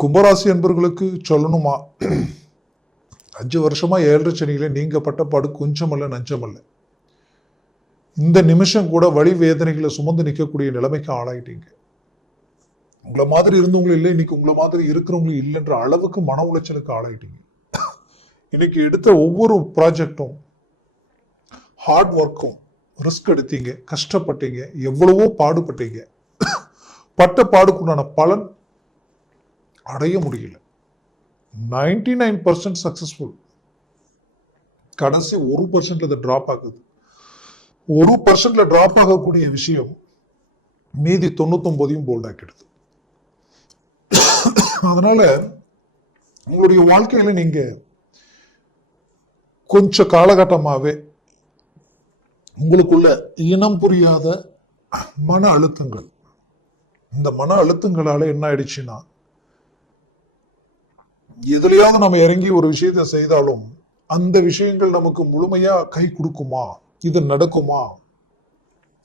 கும்பராசி என்பர்களுக்கு சொல்லணுமா, 5 வருஷமா 7 சனியில நீங்க பட்ட பாடு கொஞ்சமல்ல நஞ்சமல்ல. இந்த நிமிஷம் கூட வலி வேதனைகளை சுமந்து நிற்கக்கூடிய நிலைமைக்கு ஆளாயிட்டீங்க. உங்களை மாதிரி இருந்தவங்களும் இல்லை, இன்னைக்கு உங்களை மாதிரி இருக்கிறவங்களும் இல்லைன்ற அளவுக்கு மன உளைச்சலுக்கு ஆளாயிட்டீங்க. இன்னைக்கு எடுத்த ஒவ்வொரு ப்ராஜெக்டும் ஹார்ட் ஒர்க்கும், ரிஸ்க் எடுத்தீங்க, கஷ்டப்பட்டீங்க, எவ்வளவோ பாடுபட்டீங்க. பட்ட பாடுக்குண்டான பலன் அடைய முடியல. 99% சக்சஸ்ஃபுல். கடைசி 1% டிராப் ஆகுது. 1% டிராப் ஆகக்கூடிய விஷயம் மீதி 99 போல்ட் ஆக்கிடுது. அதனால உங்களுடைய வாழ்க்கையில நீங்க கொஞ்ச காலகட்டமாவே உங்களுக்குள்ள இனம் புரியாத மன அழுத்தங்கள், இந்த மன அழுத்தங்களால என்ன ஆயிடுச்சுன்னா, எதுலையாவது நம்ம இறங்கி ஒரு விஷயத்தை செய்தாலும் அந்த விஷயங்கள் நமக்கு முழுமையா கை கொடுக்குமா, இது நடக்குமா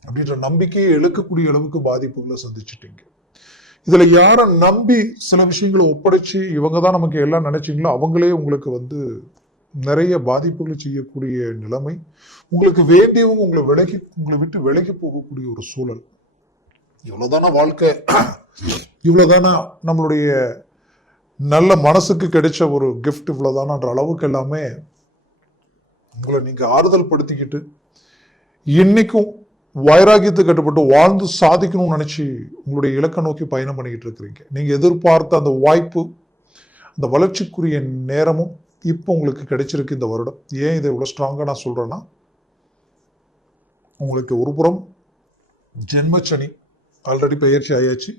அப்படின்ற நம்பிக்கையை இழக்கக்கூடிய அளவுக்கு பாதிப்புகளை சந்திச்சுட்டீங்க. இதுல யார நம்பி சில விஷயங்களை ஒப்படைச்சு இவங்க தான் நமக்கு எல்லாம் நினைச்சீங்களோ அவங்களே உங்களுக்கு நிறைய பாதிப்புகளை செய்யக்கூடிய நிலைமை. உங்களுக்கு வேண்டியவங்க உங்களை விட்டு விலகி போகக்கூடிய ஒரு சூழல். இவ்வளவுதானா வாழ்க்கை, இவ்வளவுதானா நம்மளுடைய நல்ல மனசுக்கு கிடைச்ச ஒரு கிஃப்ட், இவ்வளவுதானான்ற அளவுக்கு எல்லாமே உங்களை நீங்க ஆறுதல் படுத்திக்கிட்டு இன்னைக்கும் வைராகியத்தை கட்டுப்பட்டு வாழ்ந்து சாதிக்கணும்னு நினைச்சு உங்களுடைய இலக்கை நோக்கி பயணம் பண்ணிக்கிட்டு இருக்கிறீங்க. நீங்க எதிர்பார்த்த அந்த வாய்ப்பு, அந்த வளர்ச்சிக்குரிய நேரமும் இப்போ உங்களுக்கு கிடைச்சிருக்கு இந்த வருடம். ஏன் இதை இவ்வளவு ஸ்ட்ராங்கா நான் சொல்றேன்னா, உங்களுக்கு ஒரு புறம் ஜென்மச்சனி ஆல்ரெடி பயிற்சி ஆயாச்சு.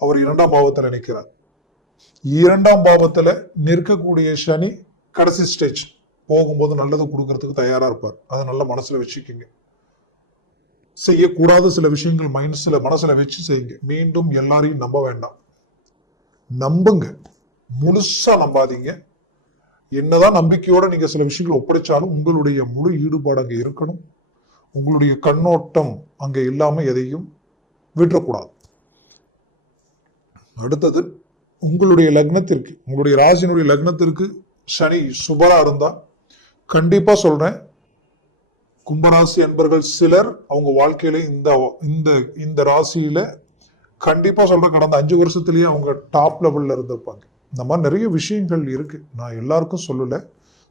அவர் 2ஆம் பாவத்தில் நிற்கிறார். 2ஆம் பாவத்துல நிற்கக்கூடிய சனி கடைசி ஸ்டேஜ் போகும்போது நல்லது கொடுக்கறதுக்கு தயாரா இருப்பார். அதை நல்ல மனசுல வச்சுக்கோங்க. செய்யக்கூடாத சில விஷயங்கள் மனசுல வச்சு செய்யுங்க. மீண்டும் எல்லாரையும் நம்ப வேண்டாம். நம்புங்க, முழுசா நம்பாதீங்க. என்னதான் நம்பிக்கையோட நீங்க சில விஷயங்கள் ஒப்படைச்சாலும் உங்களுடைய முழு ஈடுபாடு அங்க இருக்கணும். உங்களுடைய கண்ணோட்டம் அங்க இல்லாம எதையும் விட்டுறக்கூடாது. அடுத்தது, உங்களுடைய லக்னத்திற்கு, உங்களுடைய ராசியினுடைய லக்னத்திற்கு சனி சுபரா இருந்தா கண்டிப்பா சொல்றேன், கும்பராசி அன்பர்கள் சிலர் அவங்க வாழ்க்கையில இந்த ராசியில கண்டிப்பா சொல்றேன், கடந்த 5 வருஷத்துலயே அவங்க டாப் லெவல்ல இருந்திருப்பாங்க. இந்த மாதிரி நிறைய விஷயங்கள் இருக்கு, நான் எல்லாருக்கும் சொல்லல.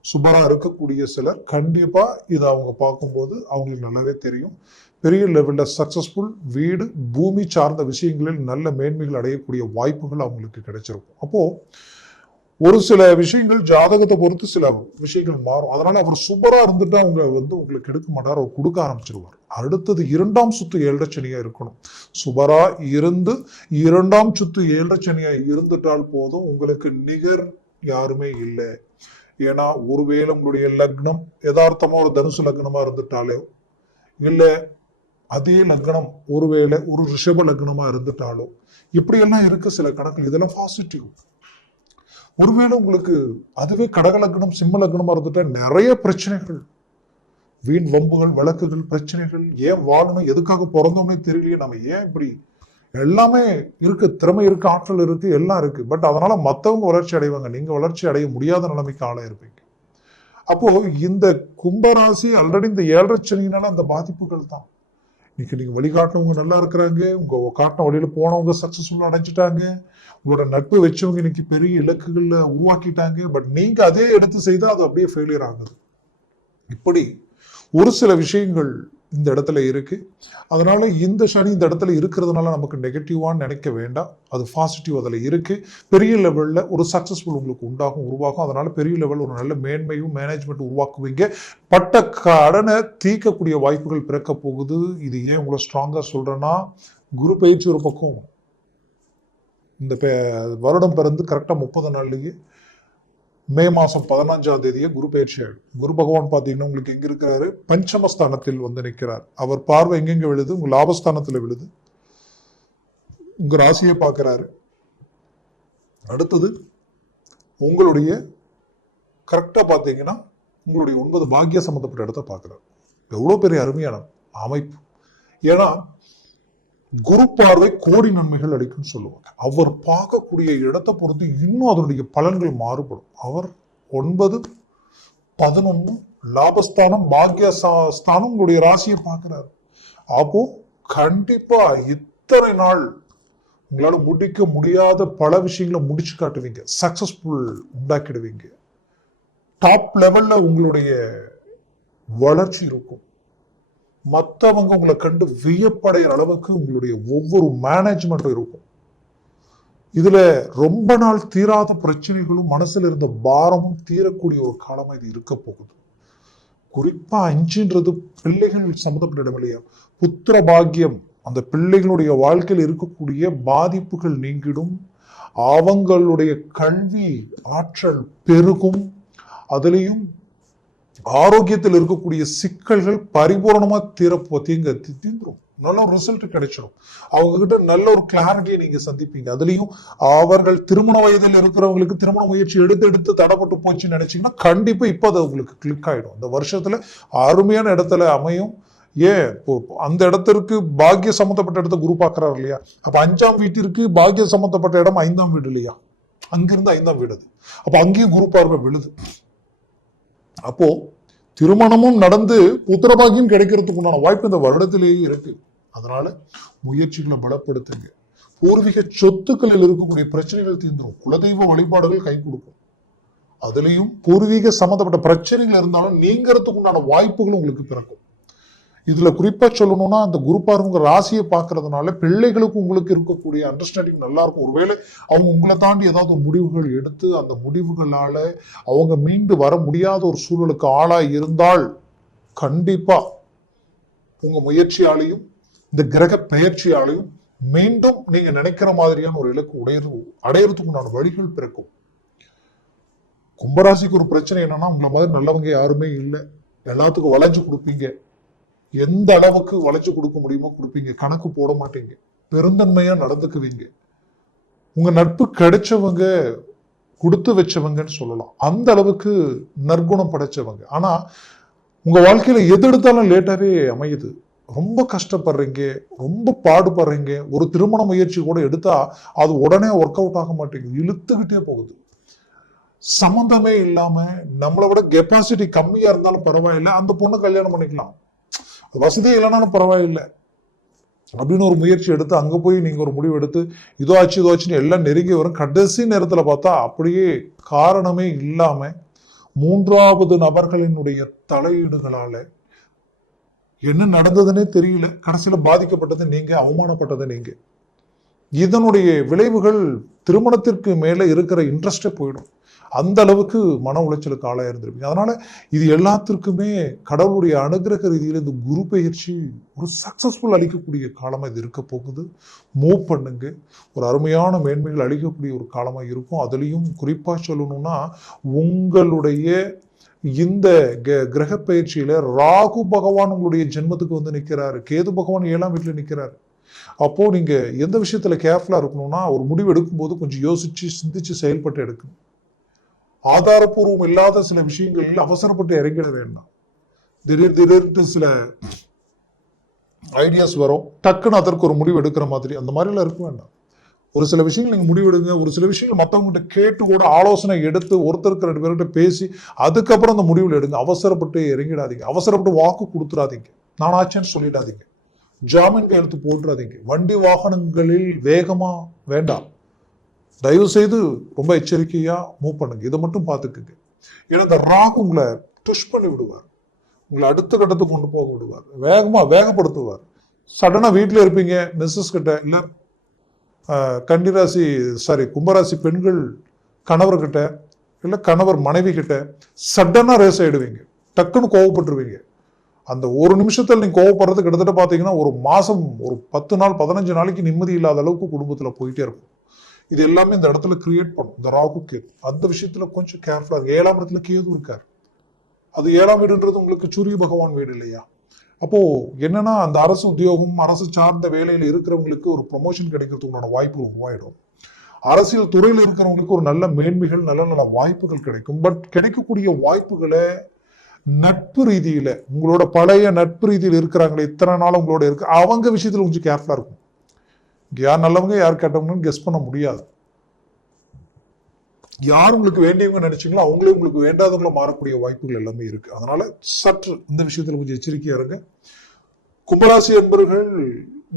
சுபரா இருக்கக்கூடிய சிலர் கண்டிப்பா இதை அவங்க பார்க்கும்போது அவங்களுக்கு நல்லாவே தெரியும். பெரிய லெவல்ல சக்சஸ்ஃபுல், வீடு பூமி சார்ந்த விஷயங்களில் நல்ல மேன்மைகள் அடையக்கூடிய வாய்ப்புகள் அவங்களுக்கு கிடைச்சிருக்கும். அப்போ ஒரு சில விஷயங்கள் ஜாதகத்தை பொறுத்து சில விஷயங்கள் மாறும். அதனால அவர் சுபரா இருந்துட்டு அவங்க உங்களுக்கு எடுக்க மாட்டார், அவர் கொடுக்க ஆரம்பிச்சிருவார். அடுத்தது 2ஆம் சுத்து 7 சனியா இருக்கணும். சுபரா இருந்து 2ஆம் சுத்து 7 சனியா இருந்துட்டால் போதும், உங்களுக்கு நிகர் யாருமே இல்லை. ஏன்னா ஒருவேளை உங்களுடைய லக்னம் யதார்த்தமா ஒரு தனுசு லக்னமா இருந்துட்டாலே, இல்ல அதே லக்னம் ஒருவேளை ஒரு ரிஷப லக்னமா இருந்துட்டாலோ, இப்படியெல்லாம் இருக்கு சில கணக்கு. இதெல்லாம் பாசிட்டிவ். ஒருவேளை உங்களுக்கு அதுவே கடக லக்னம் சிம்ம லக்னமா இருந்துட்டா நிறைய பிரச்சனைகள், வீண் வம்புகள், வழக்குகள், பிரச்சனைகள். ஏன் வாழணும், எதுக்காக பிறந்தோம்னே தெரியலையே, நம்ம ஏன் இப்படி, எல்லாமே இருக்கு, திறமை இருக்கு, ஆற்றல் இருக்கு, எல்லாம் இருக்கு. பட் அதனால மற்றவங்க வளர்ச்சி அடைவாங்க, நீங்க வளர்ச்சி அடைய முடியாத நிலைமைக்கு ஆளா இருப்பீங்க. அப்போ இந்த கும்பராசி ஆல்ரெடி இந்த 7 சனியினால அந்த பாதிப்புகள் தான். இன்னைக்கு நீங்க வழிகாட்டினவங்க நல்லா இருக்கிறாங்க, உங்க காட்டின வழியில போனவங்க சக்சஸ்ஃபுல்லா அடைஞ்சிட்டாங்க, உங்களோட நட்பு வச்சவங்க இன்னைக்கு பெரிய இலக்குகள்ல உருவாக்கிட்டாங்க. பட் நீங்க அதே எடுத்து செய்தா அது அப்படியே ஃபெயிலியர் ஆகுது. இப்படி ஒரு சில விஷயங்கள் இந்த இடத்துல இருக்கு. அதனால இந்த சனி இந்த இடத்துல இருக்கிறதுனால நமக்கு நெகட்டிவான்னு நினைக்க வேண்டாம். அது பாசிட்டிவ் அதில் இருக்கு. பெரிய லெவல்ல ஒரு சக்சஸ்ஃபுல் உங்களுக்கு உருவாகும். அதனால பெரிய லெவல் ஒரு நல்ல மேன்மையும் மேனேஜ்மெண்ட் உருவாக்குவீங்க. பட்ட கடனை தீர்க்கக்கூடிய வாய்ப்புகள் பிறக்க போகுது. இது ஏன் உங்களை ஸ்ட்ராங்கா சொல்றேன்னா, குரு பயிற்சி ஒரு பக்கம், இந்த வருடம் பிறந்து கரெக்டா 30 நாள்லயே மே மாசம் 15ஆம் தேதியே குரு பயிற்சி ஆயிடும். குரு பகவான் பாத்தீங்கன்னா உங்களுக்கு எங்க இருக்கிறாரு, பஞ்சமஸ்தானத்தில் நிற்கிறார். அவர் பார்வை எங்கெங்க விழுது, உங்க லாபஸ்தானத்துல விழுது, உங்க ராசியை பார்க்கிறாரு. அடுத்தது உங்களுடைய கரெக்டா பாத்தீங்கன்னா உங்களுடைய 9 பாக்கிய சம்பந்தப்பட்ட இடத்த பார்க்கிறார். எவ்வளவு பெரிய அருமையான அமைப்பு. ஏன்னா குரு பார்வை கோடி நன்மைகள் அளிக்கும்னு சொல்லுவாங்க. அவர் பார்க்கக்கூடிய இடத்தை பொறுத்து இன்னும் அதனுடைய பலன்கள் மாறுபடும். அவர் 9, 11 லாபஸ்தானம், பாக்யஸ்தானம் உங்களுடைய ராசியை பார்க்கிறார். அப்போ கண்டிப்பா இத்தனை நாள் உங்களால முடிக்க முடியாத பல விஷயங்களை முடிச்சு காட்டுவீங்க, சக்சஸ்ஃபுல் உண்டாக்கிடுவீங்க. டாப் லெவல்ல உங்களுடைய வளர்ச்சி இருக்கும். மற்றவங்க உங்களை கண்டு வியப்படைகிற அளவுக்கு உங்களுடைய ஒவ்வொரு மேனேஜ்மெண்ட்டும் இருக்கும். இதுல ரொம்ப நாள் தீராத பிரச்சனைகளும் மனசுல இருந்த பாரமும் தீரக்கூடிய ஒரு காலமா இது இருக்க போகுது. குறிப்பா 5ன்றது பிள்ளைகள் சம்மந்தப்பட்ட இடம் இல்லையா? புத்திர பாக்கியம், அந்த பிள்ளைகளுடைய வாழ்க்கையில் இருக்கக்கூடிய பாதிப்புகள் நீங்கிடும். அவங்களுடைய கல்வி ஆற்றல் பெருகும். அதுலேயும் ஆரோக்கியத்தில் இருக்கக்கூடிய சிக்கல்கள் பரிபூர்ணமா தீந்துரும். நல்ல ஒரு ரிசல்ட் கிடைச்சிடும். அவங்க கிட்ட நல்ல ஒரு கிளாரிட்டியை நீங்க சந்திப்பீங்க. அதுலயும் அவர்கள் திருமண வயதில் இருக்கிறவங்களுக்கு திருமண முயற்சி எடுத்து தடைப்பட்டு போச்சுன்னு நினைச்சீங்கன்னா கண்டிப்பா இப்ப அது உங்களுக்கு கிளிக் ஆயிடும். இந்த வருஷத்துல அருமையான இடத்துல அமையும். ஏன் அந்த இடத்திற்கு பாக்கிய சம்பந்தப்பட்ட இடத்த குரு பார்க்கிறார் இல்லையா? அப்ப 5ஆம் வீட்டிற்கு பாக்கிய சம்பந்தப்பட்ட இடம் 5ஆம் வீடு இல்லையா? அங்கிருந்து 5ஆம் வீடு. அப்ப அங்கேயும் குரு பார்வை விழுது. அப்போ திருமணமும் நடந்து புத்திரபாகியம் கிடைக்கிறதுக்கு உண்டான வாய்ப்பு இந்த வருடத்திலேயே இருக்கு. அதனால முயற்சிகளை பலப்படுத்துங்க. பூர்வீக சொத்துக்களில் இருக்கக்கூடிய பிரச்சனைகள் தீர்ந்துடும். குலதெய்வ வழிபாடுகள் கை கொடுக்கும். அதுலயும் பூர்வீக சம்பந்தப்பட்ட பிரச்சனைகள் இருந்தாலும் நீங்கிறதுக்கு உண்டான வாய்ப்புகள் உங்களுக்கு பிறக்கும். இதுல குறிப்பா சொல்லணும்னா, அந்த குரு பார்வை ராசியை பார்க்கறதுனால பிள்ளைகளுக்கு உங்களுக்கு இருக்கக்கூடிய அண்டர்ஸ்டாண்டிங் நல்லா இருக்கும். ஒருவேளை அவங்க உங்களை தாண்டி ஏதாவது முடிவுகள் எடுத்து அந்த முடிவுகளால அவங்க மீண்டு வர முடியாத ஒரு சூழலுக்கு ஆளாய் இருந்தால் கண்டிப்பா உங்க முயற்சியாலையும் இந்த கிரக பெயர்ச்சியாலையும் மீண்டும் நீங்க நினைக்கிற மாதிரியான ஒரு இலக்கு அடையறதுக்குண்டான வழிகள் பிறக்கும். கும்பராசிக்கு ஒரு பிரச்சனை என்னன்னா, உங்களை மாதிரி நல்லவங்க யாருமே இல்லை. எல்லாத்துக்கும் வளைஞ்சு கொடுப்பீங்க. எந்த அளவுக்கு வளைச்சு கொடுக்க முடியுமோ கொடுப்பீங்க. கணக்கு போட மாட்டீங்க. பெருந்தன்மையா நடந்துக்குவீங்க. உங்க நட்பு கிடைச்சவங்க கொடுத்து வச்சவங்கன்னு சொல்லலாம். அந்த அளவுக்கு நற்குணம் படைச்சவங்க. ஆனா உங்க வாழ்க்கையில எது எடுத்தாலும் லேட்டாவே அமையுது. ரொம்ப கஷ்டப்படுறீங்க, ரொம்ப பாடுபடுறீங்க. ஒரு திருமண முயற்சி கூட எடுத்தா அது உடனே ஒர்க் அவுட் ஆக மாட்டேங்குது, இழுத்துக்கிட்டே போகுது. சம்பந்தமே இல்லாம நம்மளை விட கெப்பாசிட்டி கம்மியா இருந்தாலும் பரவாயில்ல, அந்த பொண்ணை கல்யாணம் பண்ணிக்கலாம், வசதி இல்லைனாலும் பரவாயில்லை அப்படின்னு ஒரு முயற்சி எடுத்து அங்க போய் நீங்க ஒரு முடிவு எடுத்து இதோ ஆச்சுன்னு எல்லாம் நெருங்கி வரும். கடைசி நேரத்துல பார்த்தா அப்படியே காரணமே இல்லாம 3வது நபர்களினுடைய தலையீடுகளால என்ன நடந்ததுன்னே தெரியல. கடைசியில பாதிக்கப்பட்டது நீங்க, அவமானப்பட்டது நீங்க. இதனுடைய விளைவுகள் திருமணத்திற்கு மேல இருக்கிற இன்ட்ரெஸ்டே போயிடும். அந்த அளவுக்கு மன உளைச்சலுக்கு ஆளாக இருந்திருப்பீங்க. அதனால இது எல்லாத்திற்குமே கடவுளுடைய அனுகிரக ரீதியில் இந்த குரு பயிற்சி ஒரு சக்சஸ்ஃபுல் அளிக்கக்கூடிய காலமா இது இருக்க போகுது. மூவ் பண்ணுங்க. ஒரு அருமையான மேன்மைகள் அளிக்கக்கூடிய ஒரு காலமா இருக்கும். அதுலேயும் குறிப்பா சொல்லணும்னா, உங்களுடைய இந்த கிரக பயிற்சியில ராகு பகவான் உங்களுடைய ஜென்மத்துக்கு வந்து நிற்கிறாரு, கேது பகவான் 7ஆம் வீட்டுல நிற்கிறாரு. அப்போ நீங்க எந்த விஷயத்துல கேர்ஃபுல்லா இருக்கணும்னா, ஒரு முடிவு எடுக்கும்போது கொஞ்சம் யோசிச்சு சிந்திச்சு செயல்பட்டு எடுக்கணும். ஆதாரபூர்வம் இல்லாத சில விஷயங்களில் அவசரப்பட்டு இறங்கிட வேண்டாம். திடீர்னு சில ஐடியாஸ் வரும், டக்குன்னு அதற்கு ஒரு முடிவு எடுக்கிற மாதிரி அந்த மாதிரிலாம் இருக்க வேண்டாம். ஒரு சில விஷயங்கள் நீங்க முடிவெடுங்க. ஒரு சில விஷயங்கள் மற்றவங்ககிட்ட கேட்டு கூட ஆலோசனை எடுத்து ஒருத்தருக்கு 2 பேர்கிட்ட பேசி அதுக்கப்புறம் அந்த முடிவில் எடுங்க. அவசரப்பட்டு இறங்கிடாதீங்க. அவசரப்பட்டு வாக்கு கொடுத்துடாதீங்க. நான் ஆச்சேன்னு சொல்லிடாதீங்க. ஜாமீன் கையெழுத்து போட்டுறாதீங்க. வண்டி வாகனங்களில் வேகமா வேண்டாம். தயவு செய்து ரொம்ப எச்சரிக்கையா மூவ் பண்ணுங்க. இதை மட்டும் பார்த்துக்குங்க. ஏன்னா இந்த ராகு உங்களை டுஷ் பண்ணி விடுவார், உங்களை அடுத்த கட்டத்துக்கு கொண்டு போக விடுவார், வேகப்படுத்துவார். சடனா வீட்டில் இருப்பீங்க, மிஸ்ஸஸ் கிட்ட இல்ல கும்பராசி பெண்கள் கணவர்கிட்ட இல்ல கணவர் மனைவி கிட்ட சடனா ரேஸ் ஆயிடுவீங்க. டக்குன்னு கோவப்பட்டுருவீங்க. அந்த ஒரு நிமிஷத்தில் நீங்க கோவப்படுறது கிட்டத்தட்ட பாத்தீங்கன்னா ஒரு மாசம், ஒரு 10 நாள் 15 நாளைக்கு நிம்மதி இல்லாத அளவுக்கு குடும்பத்துல போயிட்டே இருக்கும். இது எல்லாமே இந்த இடத்துல கிரியேட் பண்ணும் இந்த ராகு கேது. அந்த விஷயத்துல கொஞ்சம் கேர்ஃபுல்லா இருக்கு. 7ஆம் இடத்துல கேது இருக்காரு. அது 7ஆம் வீடுன்றது உங்களுக்கு சூரிய பகவான் வீடு இல்லையா? அப்போ என்னன்னா, அந்த அரசு உத்தியோகம், அரசு சார்ந்த வேலையில இருக்கிறவங்களுக்கு ஒரு ப்ரொமோஷன் கிடைக்கிறதுக்குண்டான வாய்ப்புகள் உருவாயிடும். அரசியல் துறையில் இருக்கிறவங்களுக்கு ஒரு நல்ல மேன்மைகள், நல்ல நல்ல வாய்ப்புகள் கிடைக்கும். பட் கிடைக்கக்கூடிய வாய்ப்புகளை நட்பு ரீதியில, உங்களோட பழைய நட்பு ரீதியில் இருக்கிறாங்களே, இத்தனை நாள் உங்களோட இருக்கு, அவங்க விஷயத்துல கொஞ்சம் கேர்ஃபுல்லா இருக்கும். இங்க யார் நல்லவங்க யார் கெட்டவங்கன்னு கெஸ் பண்ண முடியாது. யார் உங்களுக்கு வேண்டியவங்க நினைச்சீங்களோ அவங்களே உங்களுக்கு வேண்டாதவங்கள மாறக்கூடிய வாய்ப்புகள் எல்லாமே இருக்கு. அதனால சற்று இந்த விஷயத்துல கொஞ்சம் எச்சரிக்கையா இருங்க. கும்பராசி என்பர்கள்,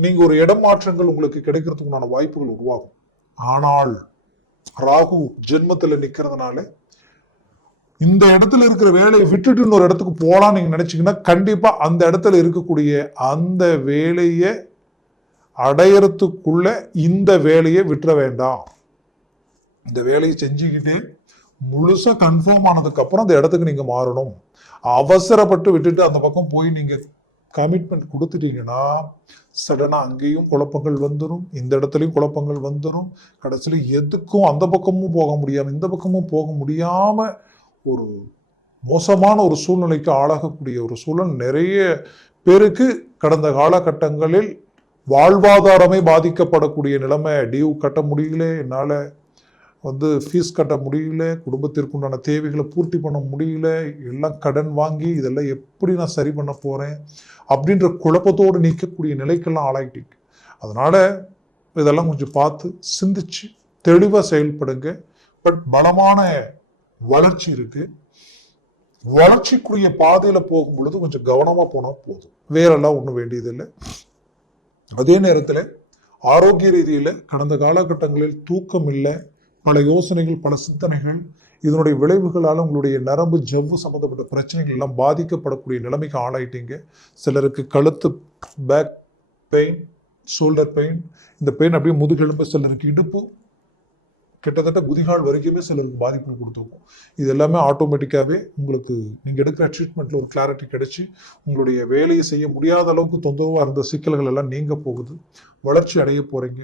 நீங்க ஒரு இடம் மாற்றங்கள் உங்களுக்கு கிடைக்கிறதுக்குண்டான வாய்ப்புகள் உருவாகும். ஆனால் ராகு ஜென்மத்துல நிக்கிறதுனால இந்த இடத்துல இருக்கிற வேலையை விட்டுட்டு இன்னொரு இடத்துக்கு போலாம் நீங்க நினைச்சீங்கன்னா கண்டிப்பா அந்த இடத்துல இருக்கக்கூடிய அந்த வேலையை அடையறதுக்குள்ள இந்த வேலையை விட்டுற வேண்டாம். இந்த வேலையை செஞ்சுக்கிட்டே முழுசா கன்ஃபார்ம் ஆனதுக்கு அப்புறம் அந்த இடத்துக்கு நீங்க மாறணும். அவசரப்பட்டு விட்டுட்டு அந்த பக்கம் போய் நீங்க கமிட்மெண்ட் கொடுத்துட்டீங்கன்னா சடனா அங்கேயும் குழப்பங்கள் வந்துடும், இந்த இடத்துலயும் குழப்பங்கள் வந்துடும். கடைசியில எதுக்கும் அந்த பக்கமும் போக முடியாம இந்த பக்கமும் போக முடியாம ஒரு மோசமான ஒரு சூழ்நிலைக்கு ஆளாகக்கூடிய ஒரு சூழல் நிறைய பேருக்கு கடந்த காலகட்டங்களில் வாழ்வாதாரமே பாதிக்கப்படக்கூடிய நிலைமை. டியூ கட்ட முடியல, என்னால ஃபீஸ் கட்ட முடியல, குடும்பத்திற்குண்டான தேவைகளை பூர்த்தி பண்ண முடியல, எல்லாம் கடன் வாங்கி இதெல்லாம் எப்படி நான் சரி பண்ண போறேன் அப்படின்ற குழப்பத்தோடு நிற்கக்கூடிய நிலைக்கெல்லாம் ஆளாயிட்டீங்க. அதனால இதெல்லாம் கொஞ்சம் பார்த்து சிந்திச்சு தெளிவா செயல்படுங்க. பட் பலமான வளர்ச்சி இருக்கு. வளர்ச்சிக்குரிய பாதையில போகும் பொழுது கொஞ்சம் கவனமா போனா போதும், வேறெல்லாம் ஒண்ணும் வேண்டியதில்லை. அதே நேரத்துல ஆரோக்கிய ரீதியில கடந்த காலகட்டங்களில் தூக்கம் இல்லை, பல யோசனைகள், பல சிந்தனைகள், இதனுடைய விளைவுகளால் உங்களுடைய நரம்பு ஜவ்வு சம்பந்தப்பட்ட பிரச்சனைகள் எல்லாம் பாதிக்கப்படக்கூடிய நிலைமைக்கு ஆளாயிட்டீங்க. சிலருக்கு கழுத்து பேக் பெயின், ஷோல்டர் பெயின், இந்த பெயின் அப்படியே முதுகெலும்பு, சிலருக்கு இடுப்பு, கிட்டத்தட்ட குதிகால் வரைக்குமே சிலருக்கு பாதிப்பு கொடுத்துருக்கும். இது எல்லாமே ஆட்டோமேட்டிக்காவே உங்களுக்கு நீங்க எடுக்கிற ட்ரீட்மெண்ட்ல ஒரு கிளாரிட்டி கிடைச்சி உங்களுடைய வேலையை செய்ய முடியாத அளவுக்கு தொந்தரவா இருந்த சிக்கல்கள் எல்லாம் நீங்க போகுது. வளர்ச்சி அடைய போறீங்க.